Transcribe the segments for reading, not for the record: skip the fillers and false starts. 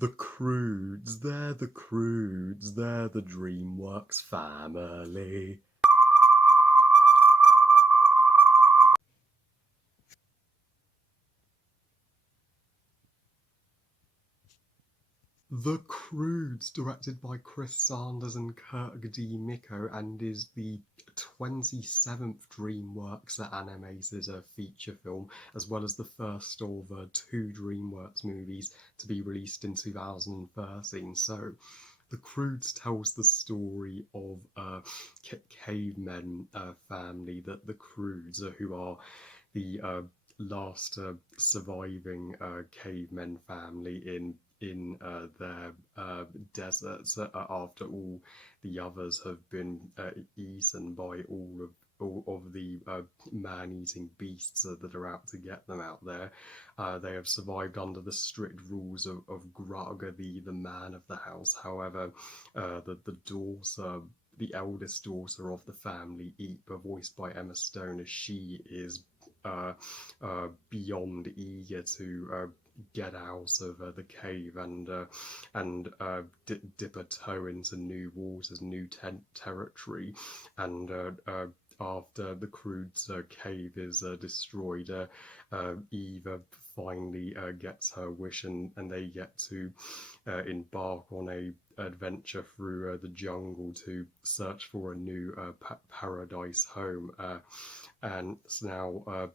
The Croods, they're the Croods, they're the DreamWorks family. The Croods, directed by Chris Sanders and Kirk D. Micco, and is the 27th DreamWorks animated feature film, as well as the first of two DreamWorks movies to be released in 2013. So, The Croods tells the story of a cavemen family, that the Croods, who are the last surviving cavemen family in their deserts after all the others have been eaten by all of the man-eating beasts that are out to get them out there. They have survived under the strict rules of Grug, the man of the house. However, the daughter, the eldest daughter of the family, Eep, voiced by Emma Stone, as she is beyond eager to get out of the cave and dip a toe into new waters, new territory, and after the Croods cave is destroyed, Eva finally gets her wish, and they get to embark on a adventure through the jungle to search for a new paradise home. And so now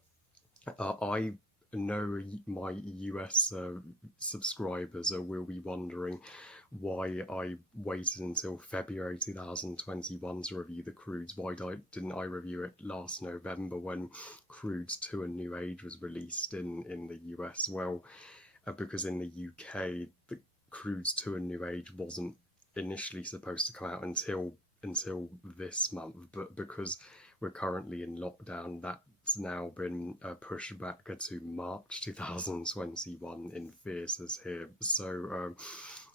I know my US subscribers will be wondering why I waited until February 2021 to review The Croods. Why didn't I review it last November when Croods 2: A New Age was released in the US? Well, because in the UK, The Croods 2: A New Age wasn't initially supposed to come out until this month, but because we're currently in lockdown, that's now been pushed back to March 2021 in theatres here.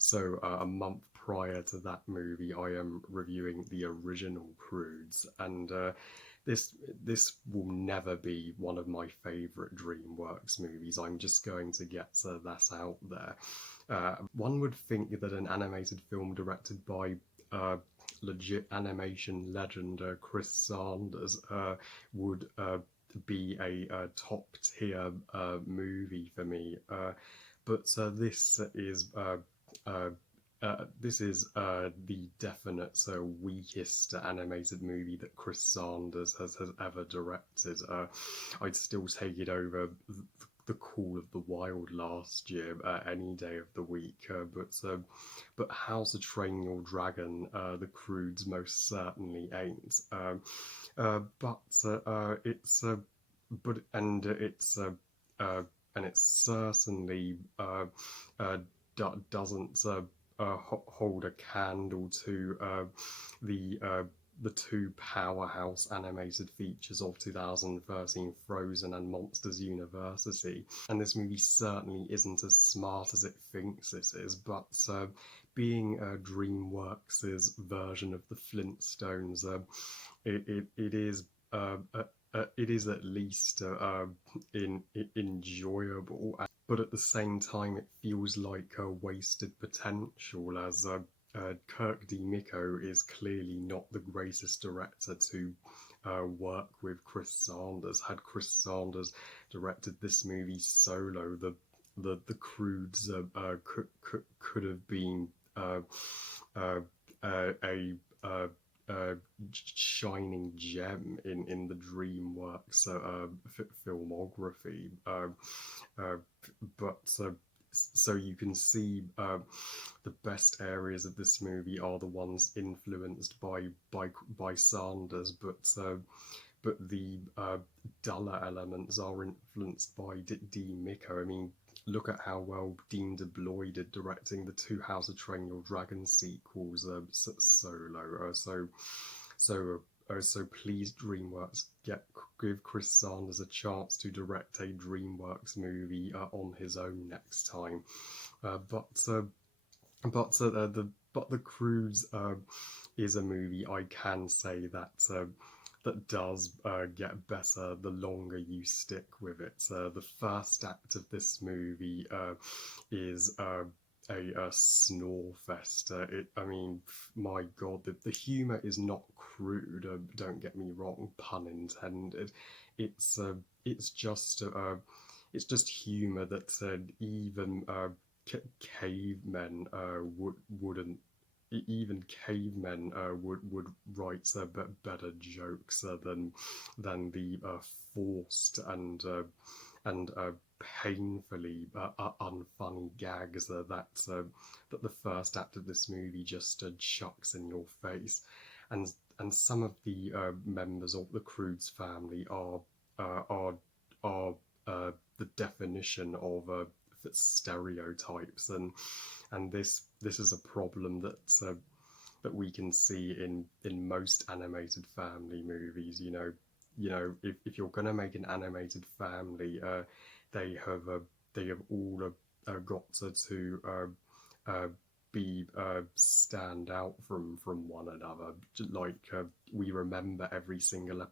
So a month prior to that movie, I am reviewing the original Croods, and this will never be one of my favourite DreamWorks movies. I'm just going to get that out there. One would think that an animated film directed by legit animation legend Chris Sanders would be a top tier movie for me, but this is the definite weakest animated movie that Chris Sanders has ever directed. I'd still take it over The Call of the Wild last year any day of the week. But How to Train Your Dragon, The Croods most certainly ain't. It certainly doesn't hold a candle to the two powerhouse animated features of 2013, Frozen and Monsters University. And this movie certainly isn't as smart as it thinks it is, but being DreamWorks' version of the Flintstones, it is at least enjoyable, but at the same time it feels like a wasted potential, as Kirk D. Micco is clearly not the greatest director to work with Chris Sanders. Had Chris Sanders directed this movie solo, the Croods could have been a shining gem in the DreamWorks filmography. But so you can see the best areas of this movie are the ones influenced by Sanders, but the duller elements are influenced by D. Micco. I mean, look at how well Dean DeBloy did directing the two How to Train Your Dragon sequels solo. So please, DreamWorks, give Chris Sanders a chance to direct a DreamWorks movie on his own next time. But The Croods is a movie I can say that does get better the longer you stick with it. The first act of this movie is a snore fest. I mean, my God, the humor is not crude. Don't get me wrong, pun intended. It's uh, it's just uh, it's just humor that even cavemen wouldn't. Even cavemen would write better jokes than the forced and painfully unfunny gags that the first act of this movie just chucks in your face, and and some of the members of the Croods family uh, are are the definition of stereotypes, and this is a problem that we can see in most animated family movies. If you're going to make an animated family, they have they have all got uh, be stand out from one another. Like we remember every single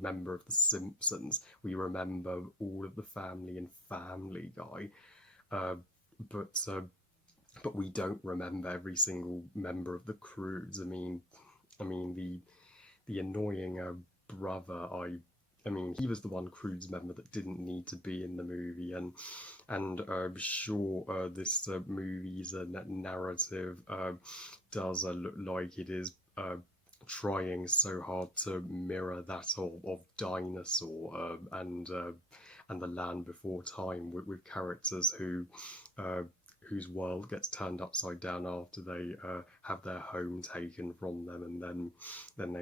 member of the Simpsons. We remember all of the family in Family Guy, uh, but uh, but we don't remember every single member of the Croods. I mean the annoying brother. I mean, he was the one Croods member that didn't need to be in the movie, and sure, this movie's narrative does look like it is trying so hard to mirror that of Dinosaur and the Land Before Time with characters uh, whose world gets turned upside down after they have their home taken from them, and then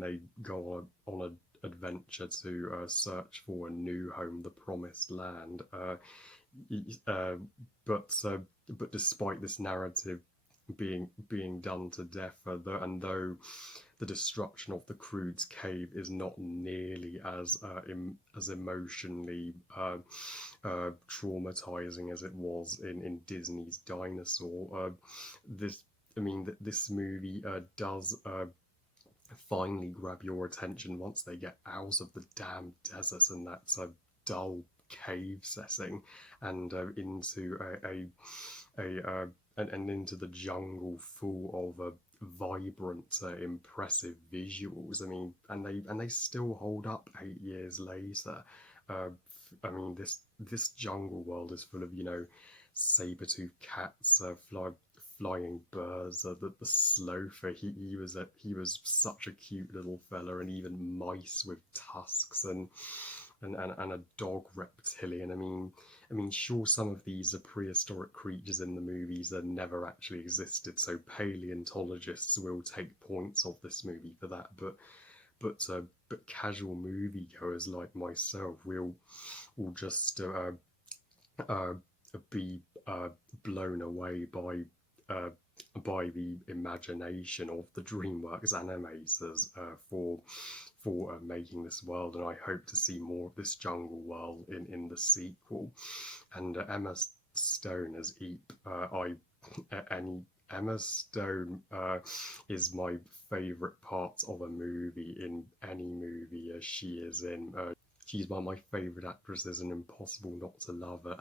they go on a adventure to search for a new home, the Promised Land. Uh, but despite this narrative being done to death, though the destruction of the Croods cave is not nearly as emotionally traumatizing as it was in Disney's Dinosaur. This movie does finally grab your attention once they get out of the damn desert and that's a dull cave setting and into and into the jungle full of vibrant, impressive visuals. I mean, and they still hold up 8 years later. Uh, this jungle world is full of saber-toothed cats, flying birds. The Slofer, he was such a cute little fella, and even mice with tusks and a dog reptilian. Sure, some of these prehistoric creatures in the movies never actually existed, so paleontologists will take points of this movie for that. But casual moviegoers like myself will just uh, be blown away uh, by the imagination of the DreamWorks animators for making this world, and I hope to see more of this jungle world in the sequel. And Emma Stone as Eep, Emma Stone is my favourite part of a movie in any movie she is in. She's one of my favourite actresses, and impossible not to love her.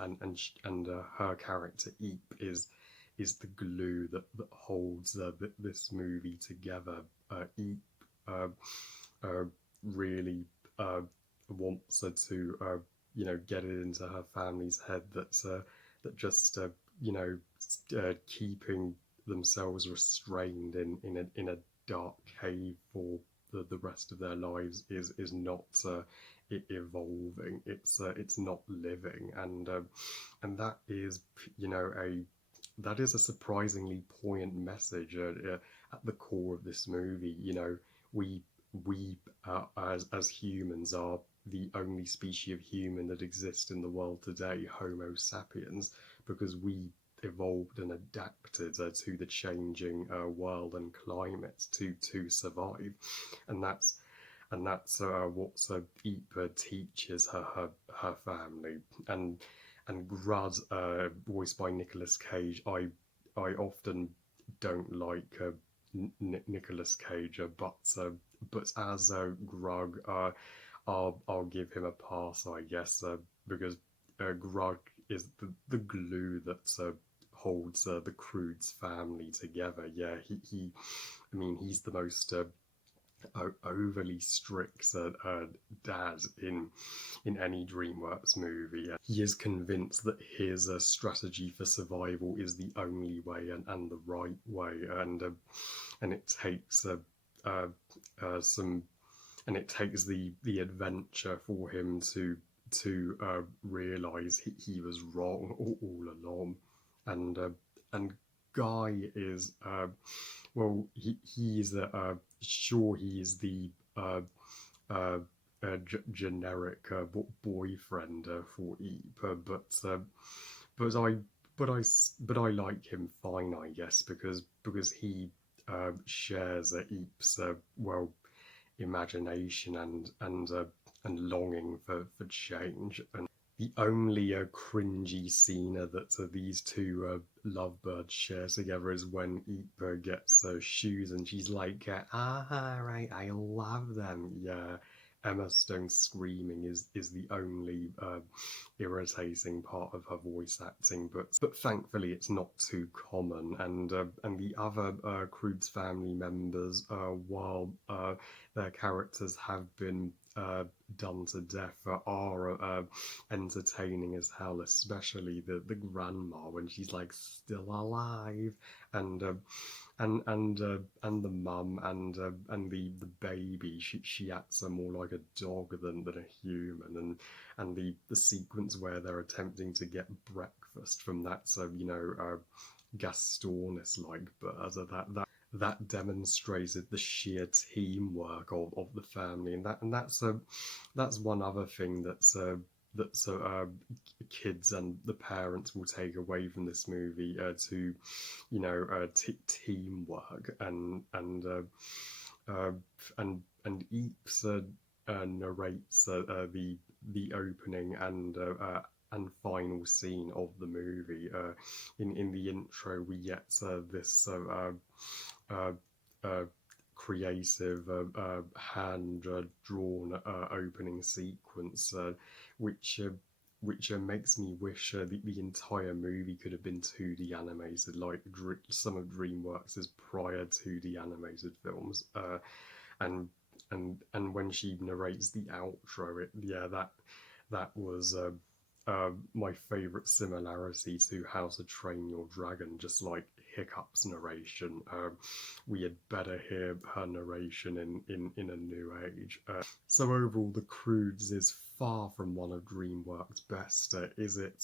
And her character Eep is the glue that holds this movie together. Eep really wants her to get it into her family's head that just keeping themselves restrained in a dark cave for the rest of their lives is not evolving. It's not living, and that is a surprisingly poignant message at the core of this movie. We as humans are the only species of human that exists in the world today, Homo sapiens, because we evolved and adapted to the changing world and climate to survive, and that's what Epa teaches her family. And Grud, voiced by Nicolas Cage, I often don't like Nicolas Cage, but as Grug, I'll give him a pass, I guess, because Grug is the glue that holds the Croods family together. Yeah, I mean, he's the most overly strict dad in any DreamWorks movie. He is convinced that his strategy for survival is the only way and the right way, and it takes some and it takes the adventure for him to realize he was wrong all along, and Guy is well, he's sure he's the uh, generic boyfriend for Eep, but I but I like him fine, I guess, because he shares Eep's well, imagination and longing for change. And the only cringy scene that these two lovebirds share together is when Eep gets shoes and she's like, right, I love them. Yeah, Emma Stone screaming is the only irritating part of her voice acting, but thankfully it's not too common. And the other Croods family members, while their characters have been done to death, are entertaining as hell, especially the grandma when she's like still alive, and and the mum and the baby. She acts more like a dog than a human, and the sequence where they're attempting to get breakfast from that Gastornis like bird, that demonstrated the sheer teamwork of the family, and that's one other thing that kids and the parents will take away from this movie, to teamwork, uh, and Eeps narrates the opening and final scene of the movie. In the intro, we get this uh, uh, creative hand drawn opening sequence, which makes me wish the entire movie could have been 2D animated, like some of DreamWorks' prior 2D animated films. And and when she narrates the outro, that was my favourite similarity to How to Train Your Dragon, just like Hiccup's narration. We had better hear her narration in A New Age. So overall, The Croods is far from one of DreamWorks' best. Is it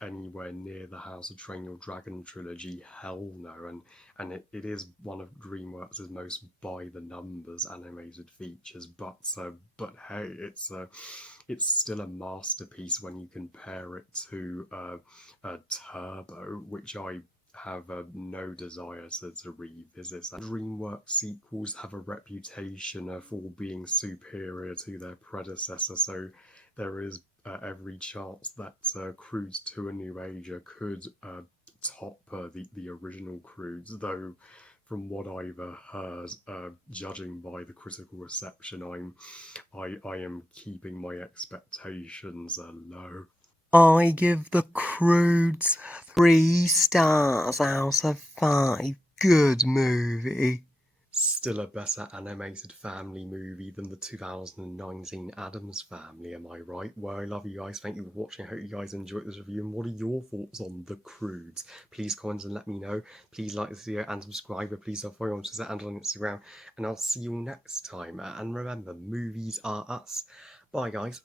anywhere near the How to Train Your Dragon trilogy? Hell no. And it is one of DreamWorks' most by the numbers animated features. But hey, it's still a masterpiece when you compare it to Turbo, which I have no desire to revisit. And DreamWorks sequels have a reputation for being superior to their predecessor, so there is every chance that Croods to a New Age could top the original Croods, though from what I've heard, judging by the critical reception, I am keeping my expectations low. I give The Croods 3 stars out of 5. Good movie. Still a better animated family movie than the 2019 Addams Family, am I right? Well, I love you guys. Thank you for watching. I hope you guys enjoyed this review. And what are your thoughts on The Croods? Please comment and let me know. Please like this video and subscribe. Please follow on Twitter and on Instagram. And I'll see you all next time. And remember, movies are us. Bye, guys.